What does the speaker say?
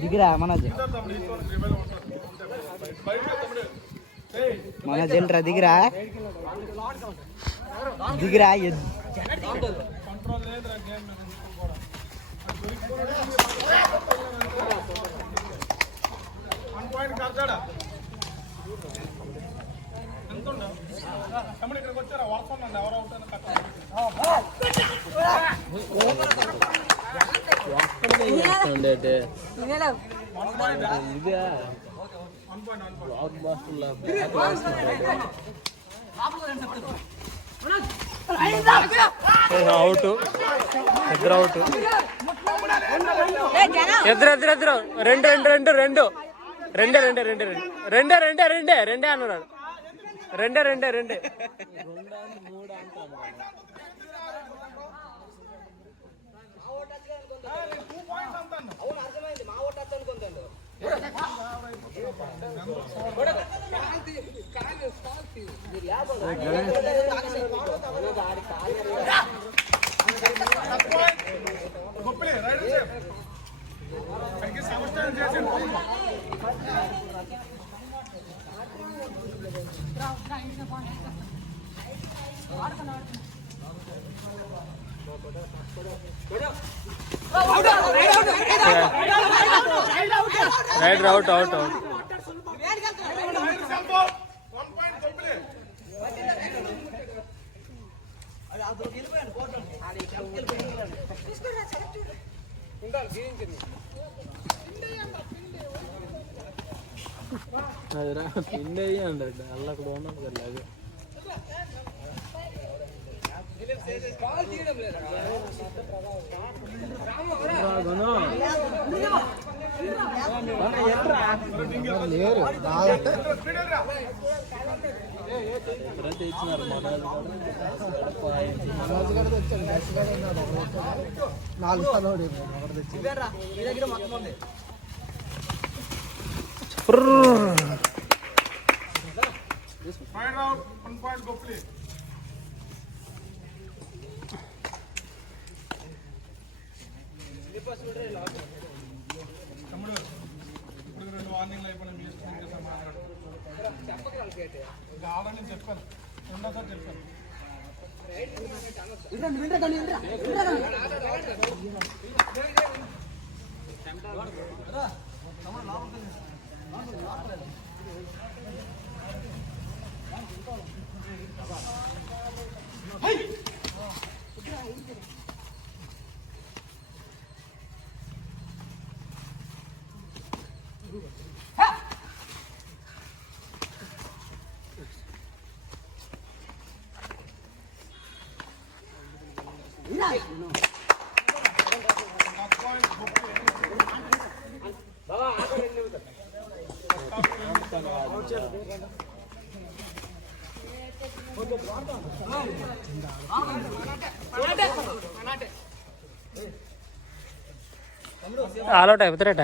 దిగిరా మన జల్రా దిగిరా దిగిరా ఇక్కడికి వచ్చారా వరసండి ఎవరు అవుతాను అవుట్ ఇద్దరు అవుట్ ఇద్దరు రెండు రెండు రెండు రెండు రెండే రెండే రెండే రెండే రెండే రెండే రెండే అన్నాడు రెండే రెండే రెండే రైట్ అవుట్ అవుట్ అవుట్ అదిరా పిండి అండి అల్ల కూడా ఉన్నాం కదా అది ఎప్పుడైతే ఇచ్చినారు మనోజ్ తమ్ముడు ఇప్పుడు 2 వార్నింగ్లు అయిపోయినా మీ ఇష్టం ఆడని చెప్పాను రెండోసారి చెప్పాను ఆల్ అవుట్ అయిపోతారట